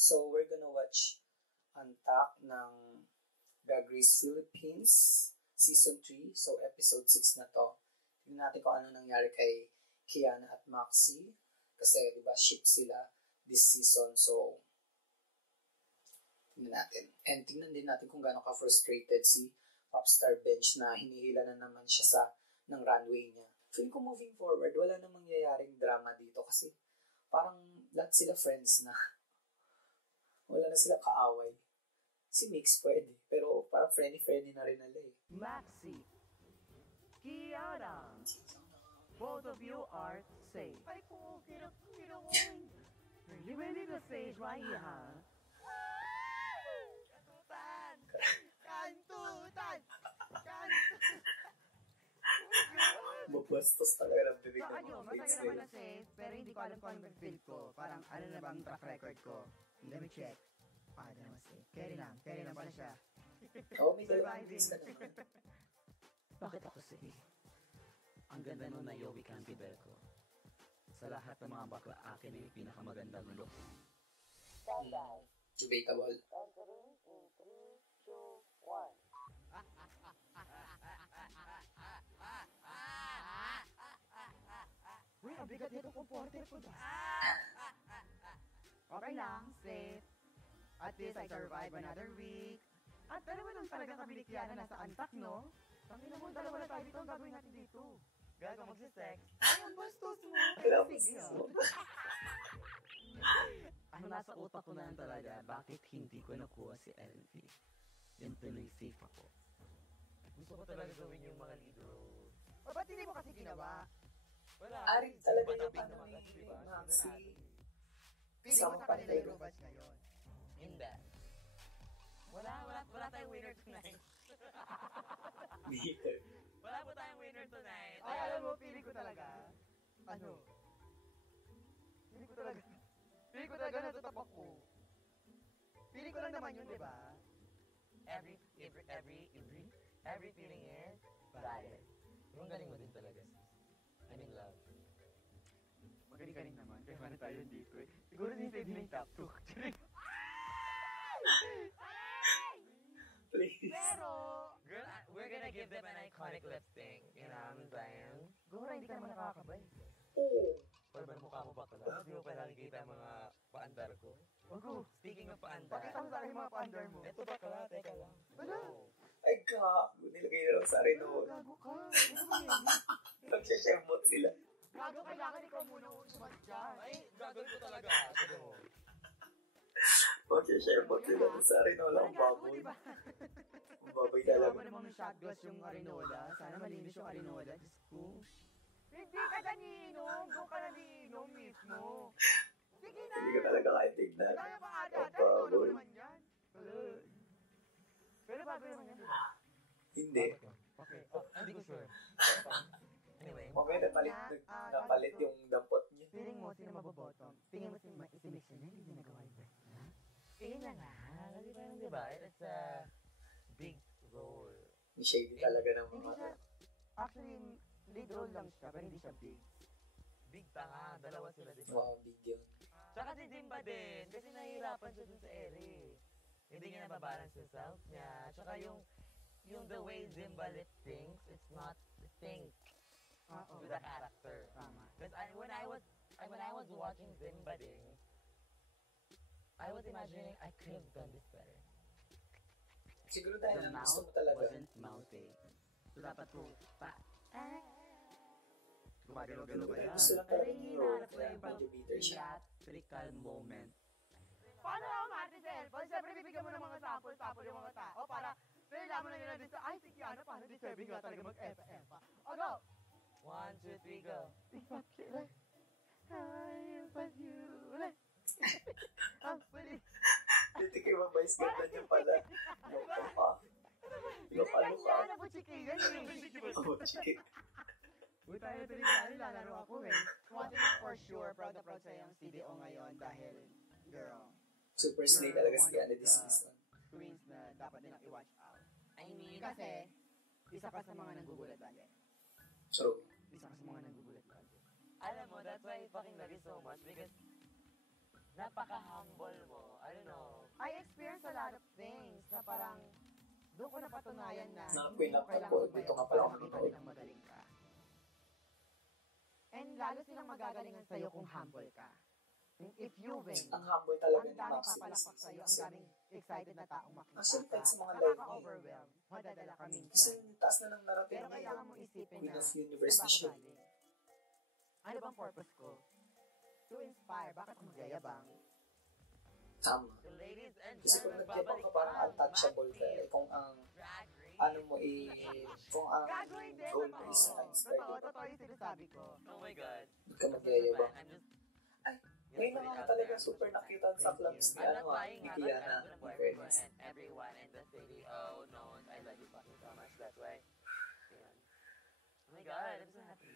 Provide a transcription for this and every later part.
So, we're gonna watch Antak ng Drag Race Philippines Season 3. So, Episode 6 na to. Tingnan natin kung ano nangyari kay Kiana at Maxi. Kasi, di ba, ship sila this season. So, tingnan natin. And tingnan din natin kung gaano ka-frustrated si Popstar Bench na hinihila na naman siya ng runway niya. Feeling ko moving forward, wala namang mangyayaring drama dito kasi parang lahat sila friends na. Wala na sila kaaway. Si Mix pwede, pero parang friendly na rin nila eh. Maxi, Kiana, both of you are safe. Ay ko, hirap. Are you ready to stage right here, huh? Kantutan! Mabastos talaga ng bibig ng Ano, mga friends masaya naman nila. na safe, pero hindi ko alam kung ano feel ko. Parang ano na bang track record ko. Let me check. Paano naman safe? Carry lang pala siya. Oo, may dalawang friends ka naman. Bakit ako safe? Ang ganda nung Naomi Cantibel ko. Sa lahat ng mga bakla, akin ay pinakamagandang look. Debatable. Uy, ang bigat nito comporter ko ba? Okay lang, safe. At least I survive another week. At dalawa lang talaga kami ni Kiana nasa Antak, no? Tangina mo, dalawa na tayo dito. Ang gagawin natin dito. Gago magsisex. Ay, ang bastos mo. Alam Sige, mo. Ang nasa utak ko na lang talaga, bakit hindi ko nakuha si LV? Yan tuloy safe ako. Gusto ko talaga gawin yung mga lead role. O, ba't hindi mo kasi ginawa? Wala. Ari talaga yung Matabing ano naman ni kasi, diba? Maxi. Pili mo Sama sa pa kanila tayo. yung robot ngayon. Hindi. Wala tayong winner tonight. Bitter. Wala po tayong winner tonight. Ay, alam mo, pili ko talaga. Ano? Pili ko talaga natatapak ko. Pili ko lang naman yun, di ba? Every feeling is valid. Yung galing mo din talaga, sis. I'm in love. Magaling ka rin naman. Kaya paano tayo dito eh. Siguro din sa'yo din yung top 2. Please. Pero, Girl, we're gonna give them an iconic lip sync. You know what I'm saying? Gora, hindi ka naman nakakabay. Oo. Pag ba mukha mo bakla, di mo pa nakikita ang mga paandar ko. Wago, Speaking of paandar, pakita mo sa akin yung mga paandar mo. eto bakla, teka lang. Wala. Ay, gago. Nilagay na lang sa Renold. Gago ka. Ano ba yan? Nagsashemot sila. Gago, kailangan ikaw muna usumat dyan. Ay, gagawin ko talaga. Ito mo. Magsashemot sila sa Renold. Ang baboy. diba? Ang baboy Ginawa talaga. mo namang shot glass yung arinola. Sana malinis yung arinola. Diyos ko. Hindi ka na niinom. Doon ka na niinom mismo. Sige na. Hindi ko talaga kaya tignan. Kaya pa nga Ang dati. Arinola mo baboy. naman yan. Pero bago naman yan. diba? Hindi. Okay. Hindi ko sure. Anyway. Okay, napalit yung dampot niya. Feeling mo, sino mabobottom? Tingin mo si Mix na hindi niya nagawa yung best na? Tingin na nga. Kasi parang diba, it's a big role. Yung shady talaga ng Hindi mga... siya, actually, lead role lang siya, pero hindi siya big. Big pa nga. Dalawa sila, diba? Wow, big yun. Tsaka si Dimba din. Kasi nahihirapan siya dun sa ere. Hindi niya nababalance yung self niya. Tsaka yung the way Zimba lip thinks, it's not think Oo. with a character. Tama. Because when I was watching Zimba Ding, I was imagining I could have done this better. Siguro dahil The gusto mo mouth talaga. wasn't mouthy. So dapat ko, Gumagalaw-galaw Siguro ba dahil yan? gusto lang talaga Pero yung hindi role. na Kaya medyo bitter siya. theatrical moment. Paano ako umarte sa cellphone? Siyempre, bibigyan mo ng mga sample yung mga tao para nalaman na nila dito, ay, si Kiana, paano deserving nga talaga mag-epa-epa? O, go! 1, 2, 3, go. Ipakilay. Ay, pag-yulay. Ang pali. Titikim ang vice ganda niya pala. Loka pa. Loka. Kiana po chikigan eh. Oh, chiki. Uy, tayo tuloy tayo, lalaro ako eh. One thing for sure, proud na proud sa'yo ang CDO ngayon dahil, girl, Super slay talaga si Kiana this season. queens na dapat nilang i-watch out. I mean, Kasi, isa ka sa mga nanggugulat lagi. True. Isa ka sa mga nanggugulat lagi. alam mo, that's why I fucking love you so much because napaka-humble mo. Alam parang doon ko napatunayan na Na hindi mo pinapanood kailangan dito nga para pala ako makita nanood. nilang magaling ka. And lalo silang magagalingan sa'yo kung humble ka. If you win, Ang humble talaga ang ni daming Maximus. papalakpak sa'yo, ang daming excited na taong makita Actually, ka. kahit sa mga live niya. Nakaka-overwhelm. Madadala ka Kasi minsan. taas na ng narating Pero niya. kailangan mo isipin Queen na, of Universe saan ba na ako siya. galing? Ano bang purpose ko? To inspire. Bakit ako magyayabang? Tama. The ladies and Kasi kung gentlemen, nagyabang ka parang untouchable ka eh. Kung ang ano mo kung ang Gagawin din, goal mo totoo. is na-inspire ka, Totoo yung sinasabi ko. Oh my God. huwag ka magyayabang. I'm just... Ay, ngayon na nga talaga super nakitan sa clubs ni I'm not lying, ni ha, but Kiana, I'm gonna in work fairness. and everyone in the video knows I love you fucking so much. That's why. Ayan. Oh my God, I'm so happy.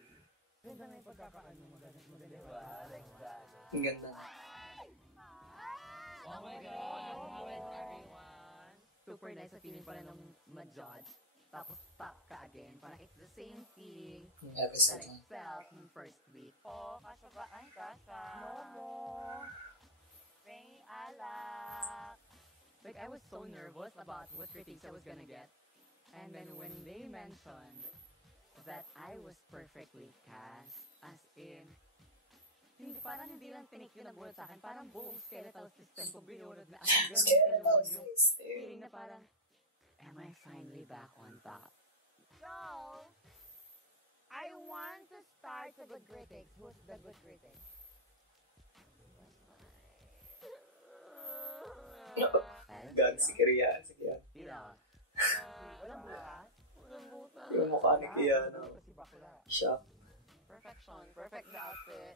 Ganda na yung pagkakaano mo. Maganda. Diba? Like that. Ang ganda. Oh my God, how is everyone? Super nice sa feeling pala nung ma-judge. Tapos stop ka again. Parang it's the same feeling Yung that episode I na. felt nung first week. Oh, kasha ba? Ay, kasha. Momo! May alak. Like, I was so nervous about what critiques I was gonna get. And then when they mentioned that I was perfectly cast, as in, parang hindi lang tinik yun ang bulat sa akin, parang buong skeletal system ko binunod na ang ganun kalawag yung feeling na parang, am I finally back on top? So, I want to start the good critics. Who's the good critic? Gag si Kiana. Si Kiana. Walang bukas? Yung mukha ni Kiana. Kasi bakla. Shock. Perfection. Perfect the outfit.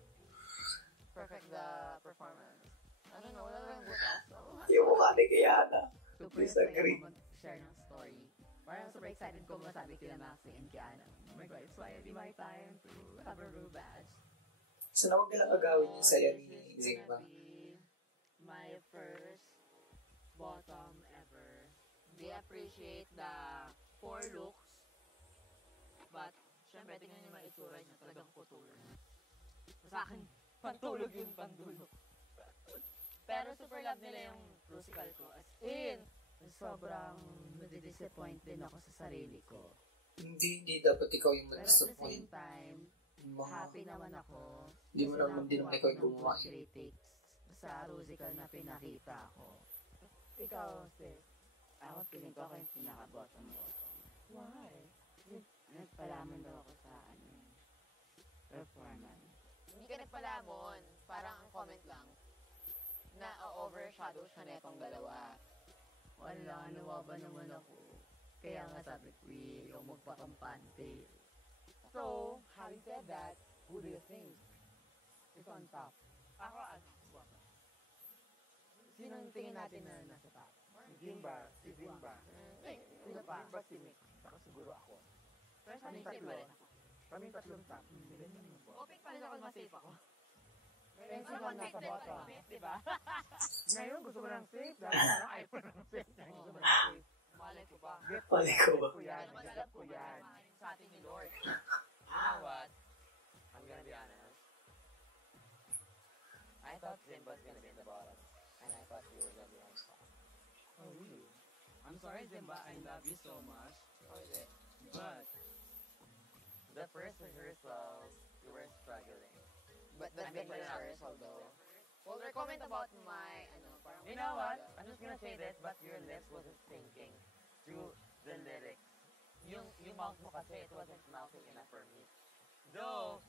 Perfect the performance. I don't know, wala lang butas. Yung mukha ni Kiana. Super Disagree. excited ako mag-share ng story. Parang super excited ko masabi kila Maxi and Kiana. Oh my God, it's finally my time to have a real badge. So, nawag nilang agawin yung saya ni Zingba. My first bottom ever. They appreciate the poor looks. But, syempre, tingnan niyo maitsura niya. Talagang putol. Sa akin, pantulog yung pandulog. Pero super love nila yung musical ko. As in, Sobrang nadidisappoint din ako sa sarili ko. Hindi dapat ikaw yung Pero at the same mag-disappoint. time, Mga, happy naman ako. Hindi mo Kasi naman, hindi naman nakuha ikaw ko yung ng gumawa. good critics sa musical na pinakita ko. Ikaw, sis. Ako feeling ko ako yung pinaka-bottom. Why? Nagpalaman daw ako sa performance. hindi ka nagpalamon. Parang ang comment lang na overshadow siya na itong dalawa. Wala, nawawa naman ako. Kaya nga sabi ko, yung magpakampante. So, having said that, who do you think is on top? Ako, ano? Sinong tingin natin na nasa top? Si Zimba. Sino pa? Zimba si Nick. Saka siguro ako. Pero sa Kaming isip tatlo. pa rin ako. Kaming tatlong top. Open pa rin ako, mas-safe ako. Pero sino ang nasa bottom? Diba? Ngayon gusto ko ng safe dahil parang ayaw ko ng safe. Ngayon gusto ko ng safe. Malay ko ba? Get Malay ko ba? Get ko yan. Alam Get ko ko yan. sa atin ni Lord. You know what? I'm gonna be honest. I thought Zimba's gonna be in the bottom. And I thought you were gonna be on top. Oh, really? I'm sorry, Zimba. I love you so much. Or is it? But The first rehearsals, you were struggling. But that's the first rehearsal though. Well, comment about my, parang... you know what? I'm just gonna say this, but your lips wasn't syncing through the lyrics. Yung mouth mo kasi, it wasn't mouthing enough for me. Though,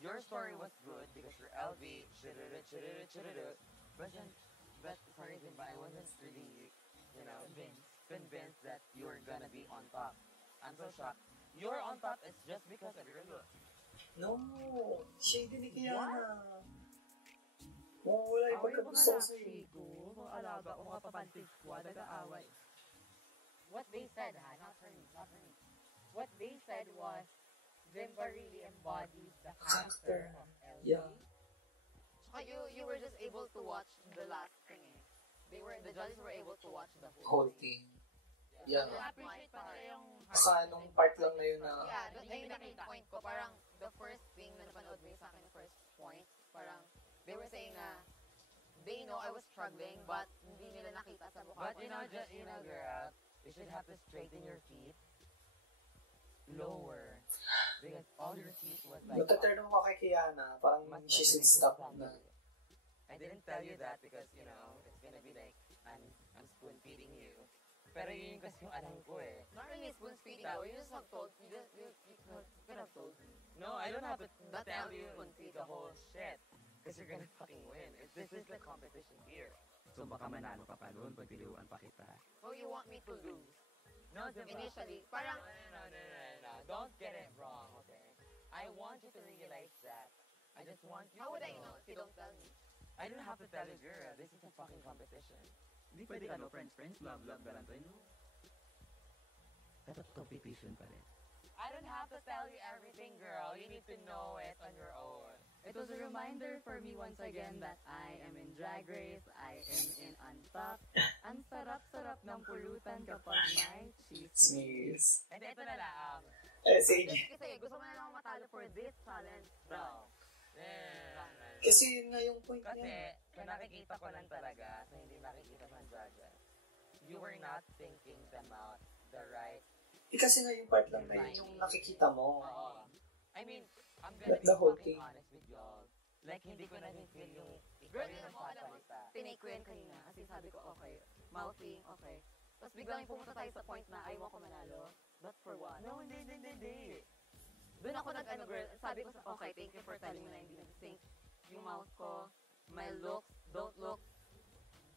your story was good because your LV, but sorry, Zimba, I wasn't really, convinced that you were gonna be on top. I'm so shocked. You're on top, it's just because of your look. No, shady ni Kiana. Mawawala yung pagkagusto ko sa'yo. Mga alaga ko, mga papantig ko, nag-aaway. What they said, not for me. What they said was, Zimba really embodies the character of LV. Yeah. Tsaka you were just able to watch the last thing eh. The judges were able to watch the Whole thing. Yeah. I-appreciate pa nila yung... Sa nung part lang na yun na Yeah, ayun na yung point ko. Parang the first thing na napanood mo yung sa akin, the first point, parang they were saying na they know I was struggling but hindi nila nakita sa mukha But ko you know, na girl, you should have to straighten your feet lower. Because all your feet was like... Nataturn ako kay Kiana, parang she should stop na. I didn't tell you that because, you know, it's gonna be like, I'm spoon feeding you. Pero yun kasi yung alam ko eh. Not really spoon feeding though. You just have told, you could have told me. No, I don't have to That's tell not you spoon feeding. the whole shit. Because you're gonna fucking win. This is the competition here. So baka manalo ka pa doon pag piluan pa kita. So you want me to lose? No, diba? Initially, parang, No. Don't get it wrong, okay? I want you to realize that. I just want you how to would I know if you don't tell me? I don't have to tell you, girl. This is a fucking competition. Hindi pwede friends, love ka lang tayo, no? Dapat competition pa rin. I don't have to tell you everything, girl. You need to know it on your own. It was a reminder for me once again that I am in Drag Race, I am in Untucked. Ang sarap-sarap ng pulutan kapag may cheese. Sneeze. And ito na lang. Sige. Kasi gusto mo na lang matalo for this challenge. No. Kasi yun nga yung point Kasi, niya. sa nakikita ko lang talaga, sa hindi nakikita ng judges, you were not thinking them out the right. Kasi nga yung part lang na yun yung nakikita mo. Oo. I mean, I'm Not gonna be the whole fucking thing. honest with y'all. Like, hindi ko na rin feel yung Girl, ikaw yun yung mo, alam mo, nagsasalita. tinake ko yan kanina. Kasi sabi ko, okay, mouthing, okay. Tapos biglang pumunta tayo sa point na ayaw ko manalo. But for what? No, hindi. Doon ako nag-ano, girl. Sabi ko, okay, thank you for telling me na hindi nag-sync yung mouth ko, my looks, don't look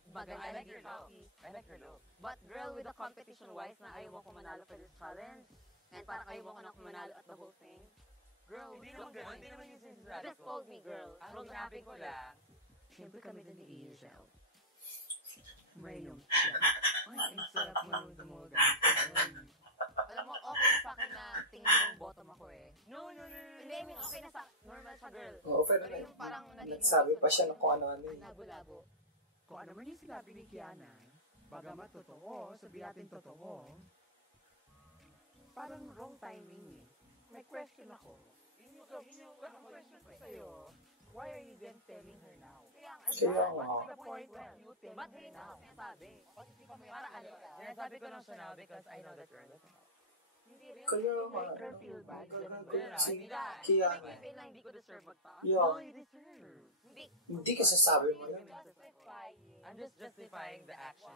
maganda, I like hindi your look. happy. I like your look. But girl, with the competition-wise na ayaw ko manalo for this challenge, and parang ayaw ko na manalo at the whole thing, girl, Hindi naman ganun. Hindi naman yung sinasabi just ko. told me, girl. Ang sinabi ko lang, Siyempre kami din ni Angel. Rayon siya. Ay, ang sarap mo dumugan. Alam mo, okay na sa akin na tingin yung bottom ako eh. no. Hindi, I mean, okay na sa, normal siya, girl. Oo, pero Pero yung parang naging nagsabi pa siya ng kung ano-ano eh. Labo-labo. Kung ano man yung sinabi ni Kiana, bagamat totoo, sabi natin totoo, parang wrong timing eh. May question ako. Ang question ko sa'yo, why are you then telling her now? Kaya nga. What's the point of you telling Ba't her hindi now? ako sinasabi? Para ano? Sinasabi ko lang siya now because I know that you're in the top. Kaya nga. Make her feel bad. Si Kiana. I feel like hindi ko deserve magtaas. Yeah. you deserve. Hindi kasi sabi mo lang. I'm just justifying the action.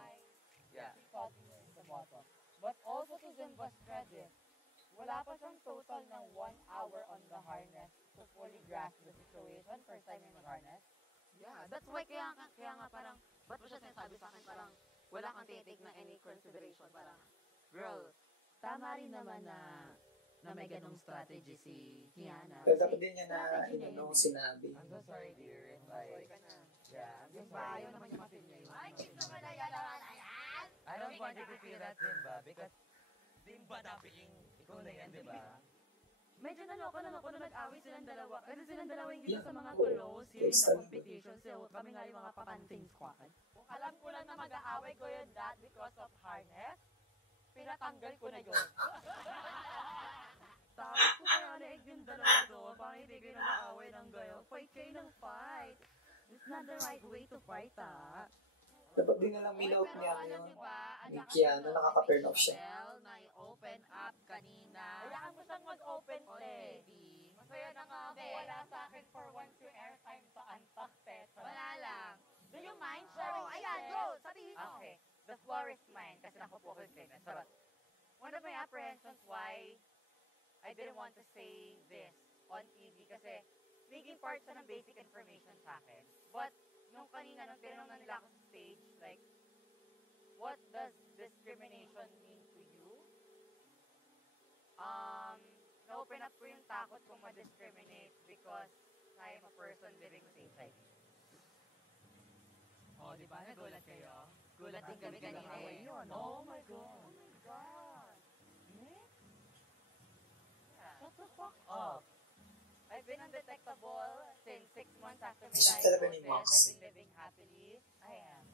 Yeah. Because you're in the bottom. But also to Zimba's credit, wala pa siyang total ng 1 hour on the harness to fully grasp the situation. First time yung mag-harness. Yeah, that's why kaya nga parang, ba't mo siya sinasabi sa akin parang, wala kang tinitake na any consideration, parang, girl, Tama rin naman na may ganong strategy si Kiana. Pero dapat din niya na inanong sinabi. I'm so sorry, dear. It's like, yeah, I'm so Ayaw sorry. naman yung ma-feel niya yun. I don't want you to feel that, Zimba, because Zimba dapat yung ikaw na yan, di ba? Medyo naloko lang ako na nag-away silang dalawa. Kasi silang dalawa yung Yeah. isa sa mga Oo. close here in Close the talaga. competition. So kami nga yung mga pakanting squad. Kung alam ko lang na mag-aaway ko yun that because of harness, pinatanggal ko na yun. Tapos ko kaya naig yung dalawa doon. Parang hindi kayo na nag-away ng gayo. Fight kayo ng fight. It's not the right way to fight, ah. Dapat din na lang minout niya alam yun. niyo ba, Ni Kiana, nakaka-turn off siya. na i-open up kanina. Hayaan mo siyang mag-open, O, te. baby. Masaya na nga ako. Wala sa akin for once yung airtime sa Untucked, te. Wala lang. Do you mind sharing? Oh, ayan, go. Sabihin mo. Okay. The floor is mine kasi nakupo ko yung statement. Charot. One of my apprehensions why I didn't want to say this on TV kasi naging part siya ng basic information sa akin. But nung kanina, nung tinanong nila ako sa stage, like, what does discrimination mean to you? Na-open up ko yung takot kung ma-discriminate because I am a person living with HIV. Oh, di ba? Nagulat kayo? Gulat din kami kanina eh. Oh my God. Oh my God! Shut the fuck up. I've been undetectable since 6 months after my Siya talaga ni diagnosis. Max. I've been living happily. I am.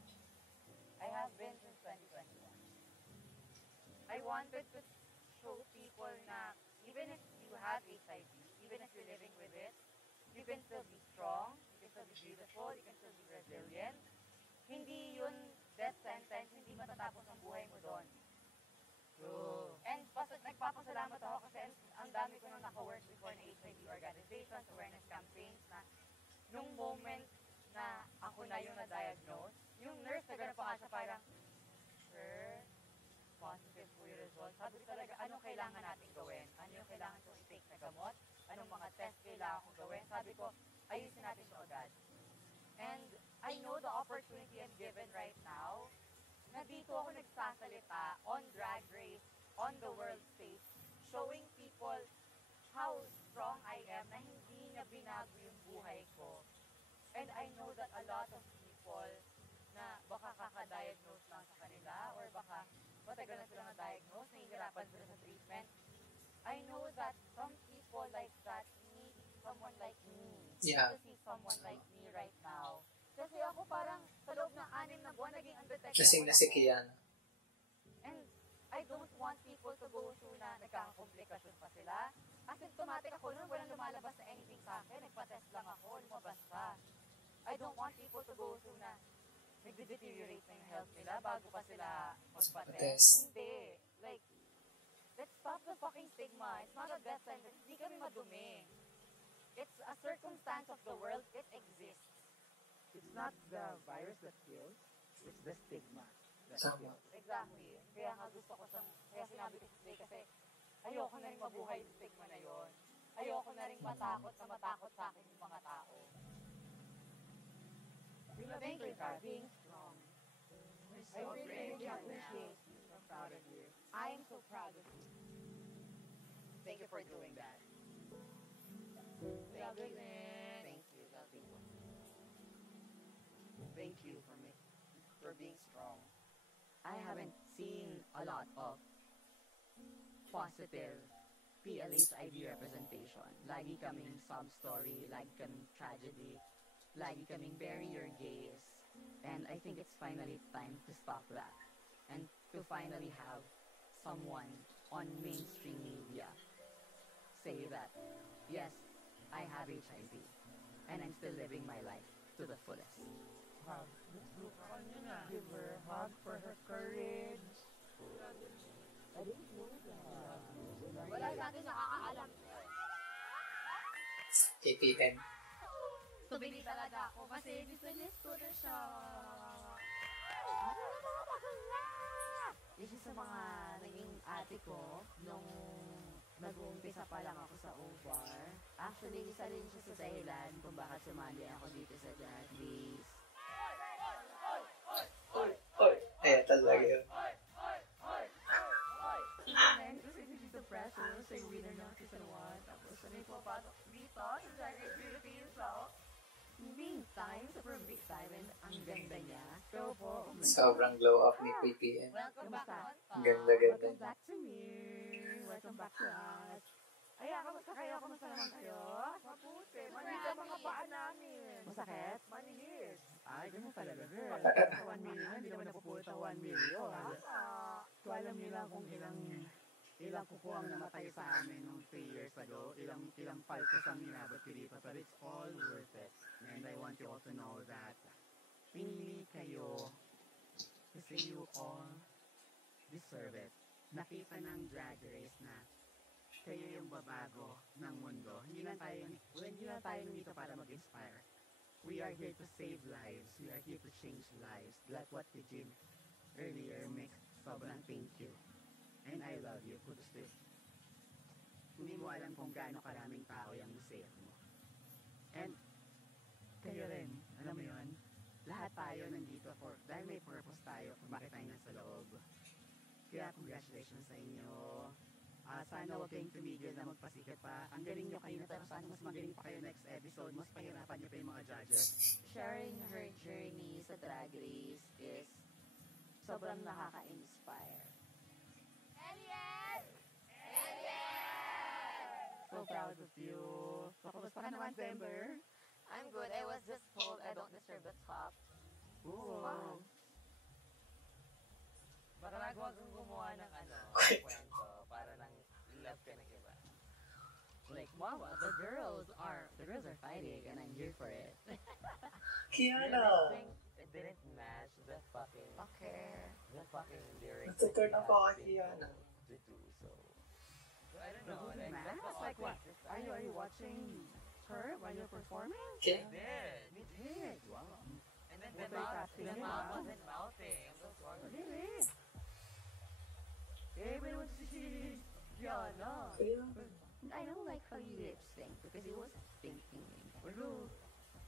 I have been since 2021. I wanted to show people na even if you have HIV, even if you're living with it, you can still be strong, you can still be beautiful, you can still be resilient. Hindi yun death sentence, hindi matatapos ang buhay mo doon. True. And nagpapasalamat ako kasi ang dami ko nung naka-work before na HIV organizations, awareness campaigns na nung moment na ako na yung na-diagnose, yung nurse na gano'n pa nga siya parang, sir, positive po yung result. Sabi ko talaga, anong kailangan natin gawin? Ano yung kailangan kong i-take na gamot? Anong mga test kailangan kong gawin? Sabi ko, ayusin natin ito agad. And I know the opportunity I'm given right now na dito ako nagsasalita on Drag Race, on the world stage, showing people how strong I am na hindi niya binago yung buhay ko. And I know that a lot of people na baka kakadiagnose lang sa kanila or baka matagal na sila na-diagnose, nahihirapan sila sa treatment. I know that some people like that need someone like me. Yeah. To see someone like me right now. Kasi ako parang sa loob ng 6 na buwan, naging undetected. Lasing na si Kiana. And I don't want people to go through na nagkakakomplikasyon pa sila. Asymptomatic ako noon, walang lumalabas na anything sa akin. Nagpa-test lang ako, lumabas pa. I don't want people to go through na nag-deteriorate na yung health nila bago pa sila magpa-test. Hindi. Like, let's stop the fucking stigma. It's not a death sentence. Hindi kami madumi. It's a circumstance of the world. It exists. It's not the virus that kills, it's the stigma that Tama. kills. Exactly. Kaya nga gusto ko siyang, kaya sinabi ko today kasi ayoko na rin mabuhay yung stigma na yon. Ayoko na rin matakot sa akin yung mga tao. Thank you for being strong. I really appreciate you. I'm proud of you. I am so proud of you. Thank you for doing that. Love you, Thank you. Thank you for being strong. I haven't seen a lot of positive PLHIV representation. Lagi kaming sob story, lagi kaming tragedy, lagi kaming bury your gays. And I think it's finally time to stop that and to finally have someone on mainstream media say that, yes, I have HIV and I'm still living my life to the fullest. Give her a hug for her courage. Wala sa atin nakakaalam. KPM. Tumili talaga ako kasi business ko na siya. Isa sa mga naging ate ko nung nag-uumpisa pa lang ako sa OVAR. Actually, isa rin siya sa dahilan kung bakit sumali ako dito sa Drag Race. Ayan talaga yun. And kasi dito pressure, sa winner ng season 1. Tapos may papasok dito sa Drag Race Philippines. So, big time, super big time. And ang ganda niya. So po, Sobrang glow up ni PPM. Welcome back Kamusta? on top. Ganda. welcome back to me. Welcome back to us. Ayan, kamusta kayo? Kamusta naman kayo? Mabuti. Manhid ang mga paa namin. Masakit? Manhid. Ay, ganun talaga, girl. Sa 1 million, hindi naman napupulot ang 1 million. So, alam niyo lang kung ilang kuko ang namatay sa amin nung 3 years ago, ilang paltos ang inabot dito, but it's all worth it. And I want you all to know that pinili kayo kasi you all deserve it. Nakita ng Drag Race na kayo yung babago ng mundo. Hindi lang tayo nandito para mag-inspire. We are here to save lives. We are here to change lives. Like what you did earlier, Mick. Sobrang thank you. And I love you. Kudos to you. Hindi mo alam kung gaano karaming tao yung save mo. And kayo rin, alam mo yun, lahat tayo nandito dahil may purpose tayo kung bakit tayo nasa loob. Kaya congratulations sa inyo. Sana huwag kayong tumigil na magpasikat pa. Ang galing nyo kayo na pero sana mas magaling pa kayo next episode. Mas pahirapan nyo pa yung mga judges. Sharing her journey sa Drag Race is sobrang nakaka-inspire. So proud of you. So, kamusta ka naman, December? I'm good. I was just told I don't deserve the top. Ooh. Baka nagawa kang gumawa ng kwento para lang love ka ng iba. Like, wow, the girls are fighting and I'm here for it. And I Kiana! think it didn't match the fucking Okay. lyrics. Nasa-turn that ako you kay had Kiana. been told. to do. So I don't know. Like, Man, that's it's what like what? Are you watching her while you're performing? Okay. I did. We did. Wow. And then What are you casting the it mouth now? wasn't mouthing. I'm so sorry. Really? Everybody wants to see Yana. Kaya, I don't like how you lip sync because it was thinking.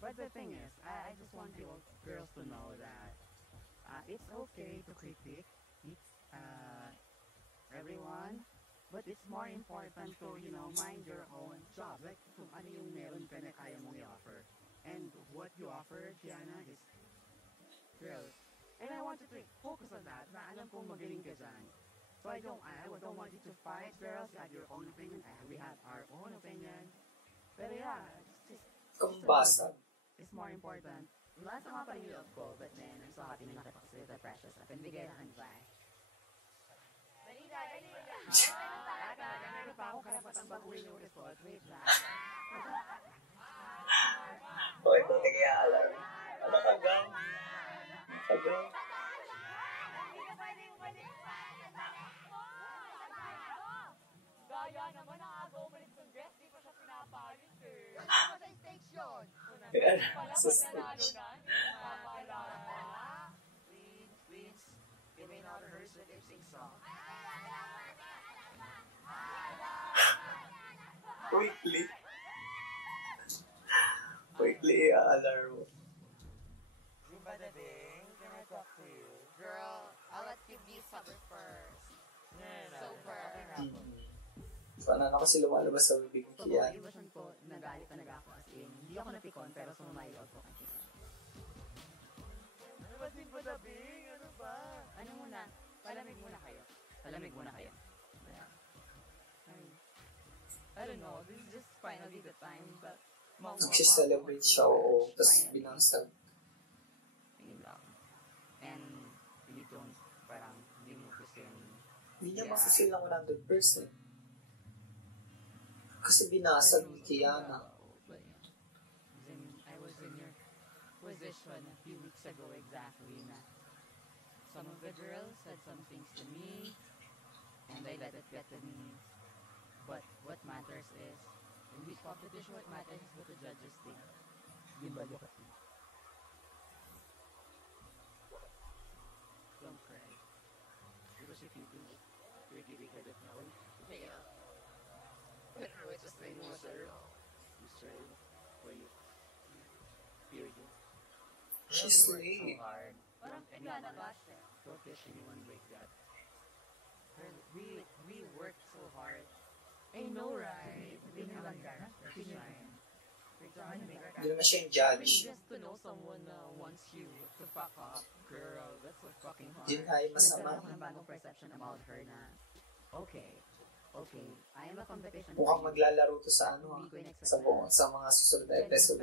But the thing is, I just want you girls to know that it's okay to critique everyone, but it's more important to, mind your own job. Like, kung ano yung meron ka na kaya mong i-offer. And what you offer, Gianna, is, girl, and I want you to focus on that, na alam kong magaling ka dyan. So I don't want you to fight, girls. You have your own opinion. We have our own opinion. Pero yeah, kumbasa. it's more important. Last time pa rin yung love ko, but then I'm so happy na nakita ko si The Precious at pinibigay na kanbay. Meron pa ako karapatang baguhin yung result. Wait lang. Okay, buti kaya alam. Ano ka, gang? Sagang. Gaya naman ang agaw umalis ng guest, di pa siya pinapalit eh. Ano sa stage yun? Kaya, Pala sa pag nanalo stage. na, hindi ko mapapaalala. Please, give me another rehearse the lip sync song. Quickly. Quickly, alaro. Diba, Dading? Can I talk to you? Girl, I'll let you be sober first. Sober. Sana na kasi lumalabas sa bibig ni So, Kian. yung version ko, nagalit talaga ako as in. Hindi ako napikon, pero sumamay ako kasi. Ano ba din ba, Dading? Ano ba? Ano muna? Palamig muna kayo. Palamig muna kayo. I don't know, this is just finally the time that Nagsiselebrate siya, oo. Tapos binangsag. Ayun lang. And you don't, parang, hindi mo kasi Hindi niya makafeel ng 100%. Kasi binasag ni Kiana. I was in your position a few weeks ago exactly na some of the girls said some things to me and I let it get to me. But what matters is, in this competition, what matters is what the judges think. Yun ba yun? Don't cry. Because if you do, you're giving her the power. Yeah. Pero it's just like mo, sir. You serve for you. Period. She's So late. hard. Parang pinanabash eh. Don't let anyone break that. Girl, we worked so hard. I know, right? Hindi lang to shine. Hindi naman siya yung judge. Just to know someone wants you to fuck up, girl, that's so fucking hard. Hindi nga yung masama. Nagkaroon ako ng bagong perception about her na, okay, I am a competition. Mukhang maglalaro to sa ano, sa mga susunod na episode.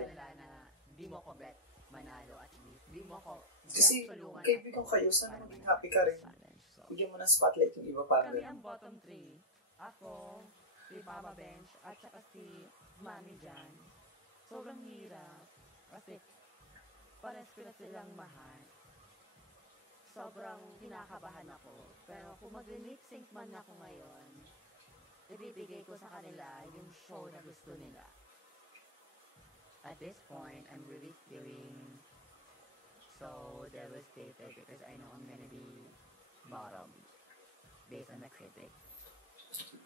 Di mo ko bet manalo at least. Di mo ko Kasi kaibigan kayo, sana maging happy ka rin. Bigyan mo ng spotlight yung iba para Kami rin. ang bottom 3. Ako, si Mama Bench, at saka si Mami Jan. Sobrang hirap. Kasi, pares ko na silang mahal. Sobrang kinakabahan ako. Pero kung mag-lip sync man ako ngayon, ibibigay ko sa kanila yung show na gusto nila. At this point, I'm really feeling so devastated because I know I'm gonna be bottom based on the critic.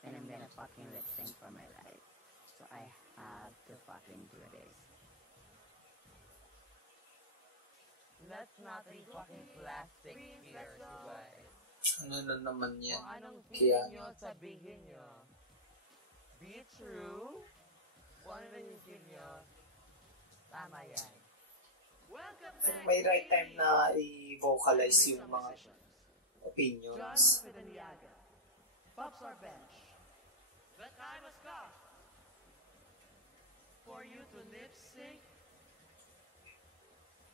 And I'm gonna fucking lip sync for my life. So I have to fucking do this. Let's not be fucking plastic here, you guys. Ano na naman yan? Kung anong Kaya, feeling nyo, sabihin nyo. Be true. Kung ano na yung feel nyo, tama yan. may right time na i-vocalize yung mga opinions. Fideliaga. Popstar Bench. The time has come for you to lip sync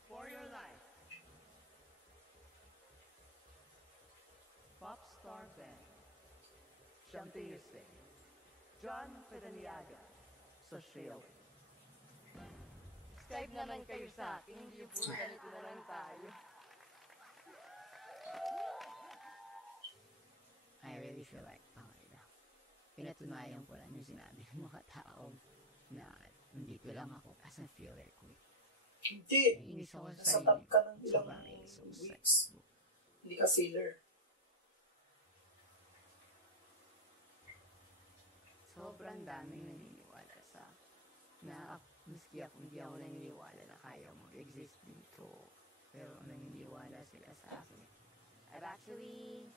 for your life. Popstar Bench. Chantilly Singh. John Fideliaga. Social. Skype naman kayo sa akin, hindi po ganito na lang tayo. I really feel like pinatunayan ko lang yung sinabi ng mga tao na nandito lang ako as a filler queen. Hindi. Inis ako sa Nasa top ka ng ilang sobrang inis ako sa weeks. Hindi ka filler. sobrang daming naniniwala sa na maski ako hindi ako naniniwala na kaya mag-exist dito. Pero naniniwala sila sa akin. I've actually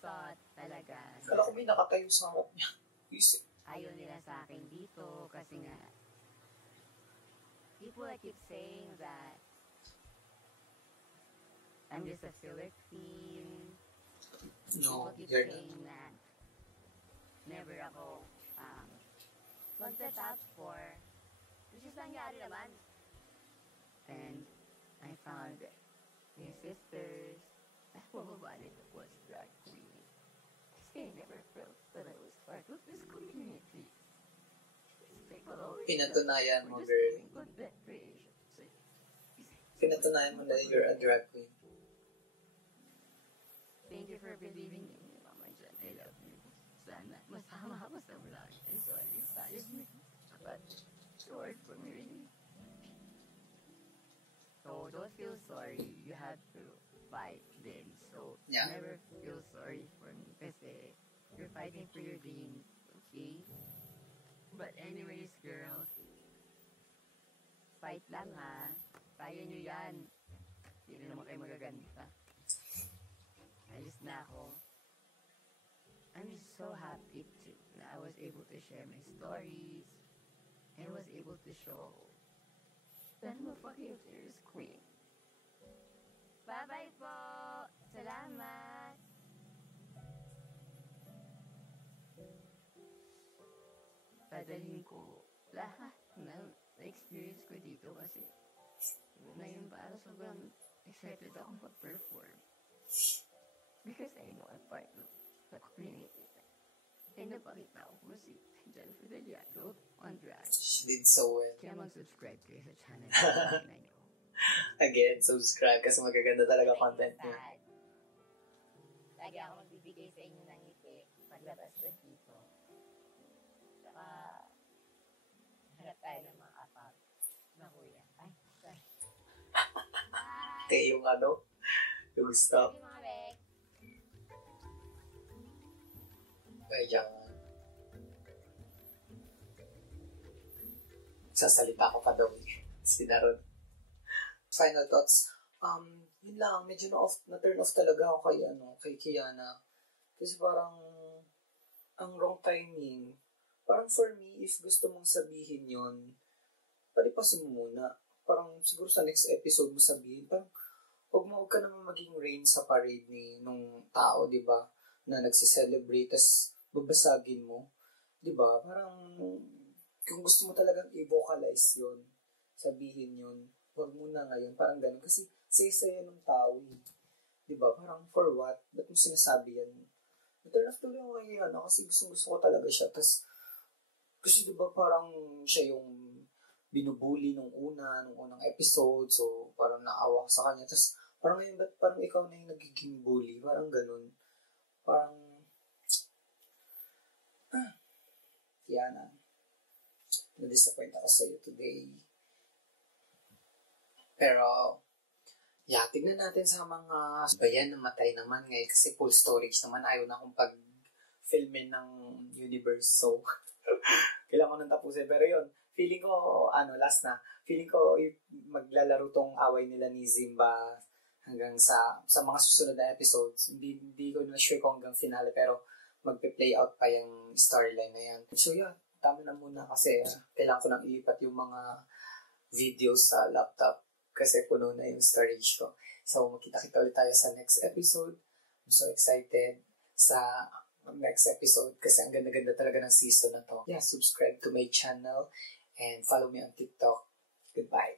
thought talaga Kala ko may nakatayo sa harap niya. Isip. ayaw nila sa akin dito kasi nga people keep saying that I'm just a filler queen. No, People keep you're not. saying that never ako mag-set up for, which is nangyari naman. And I found yung sisters at bumaba nito was drag queen. Kasi I never felt that I was part of this community. People always Pinatunayan mo, we're just girl. doing content creation. So, Pinatunayan mo na you're a drag queen. thank you for believing in me, Mama Jan. I love you. Sana masama ako sa vlog. I'm sorry. Tayo me. But it's hard for me really. So don't feel sorry. You have to fight din. So Yeah. never feel sorry for me kasi you're fighting for your dreams. Okay? But anyways, girls, fight lang ha. Kaya nyo yan. Hindi na naman kayo magaganda. Alis na ako. I'm just so happy to na I was able to share my stories and was able to show that I'm a fucking fierce queen. Bye-bye po! Salamat! Dadalhin ko lahat ng experience ko dito kasi ngayon para sobrang excited ako mag-perform. Because I know I'm part of the community. And napakita ko kung si Jennifer Deliato on drag. She did so well. Kaya mag-subscribe kayo sa channel na nyo. Again, subscribe kasi magaganda talaga content niya. Sad. Lagi ako magbibigay sa inyo ng ngiti paglabas ko dito. Saka, hanap tayo ng mga kapag na kuya. Ay, sorry. Bye! Kaya yung ano, yung stop. Sige mga Bek. Kaya dyan. Sasalita ko pa daw eh. Si Daron. Final thoughts. Yun lang, medyo na-turn off talaga ako kay Kiana. Kasi parang, ang wrong timing. Parang for me, if gusto mong sabihin yun, palipasin mo muna. Parang siguro sa next episode mo sabihin, parang, huwag ka naman maging rain sa parade nung tao, di ba? Na nagsiselebrate, tas babasagin mo. Di ba? Parang, kung gusto mo talagang i-vocalize yun, sabihin yun, huwag muna ngayon, parang ganun. Kasi saya-saya ng tao eh. Diba? Parang for what? Ba't mo sinasabi yan? Turn off tuloy ako kay Yana kasi gusto ko talaga siya. Tapos, kasi diba parang siya yung binubuli nung unang episode. So, parang naawa ko sa kanya. Tapos, parang ngayon, ba't parang ikaw na yung nagiging bully? Parang ganun. Parang, Yana, na-disappoint ako sa'yo today. Pero, yeah, tignan natin sa mga bayan namatay naman ngayon kasi full storage naman. Ayaw na akong pag-filmin ng universe. So, kailangan ko nang tapusin. Pero yun, feeling ko, last na, feeling ko maglalaro tong away nila ni Zimba hanggang sa mga susunod na episodes. Hindi ko na sure kung hanggang finale, pero magpe-play out pa yung storyline na yan. So yeah, tama na muna kasi kailangan ko nang ilipat yung mga videos sa laptop kasi puno na yung storage ko. So, makita-kita ulit tayo sa next episode. I'm so excited sa next episode kasi ang ganda-ganda talaga ng season na to. Yeah, subscribe to my channel and follow me on TikTok. Goodbye.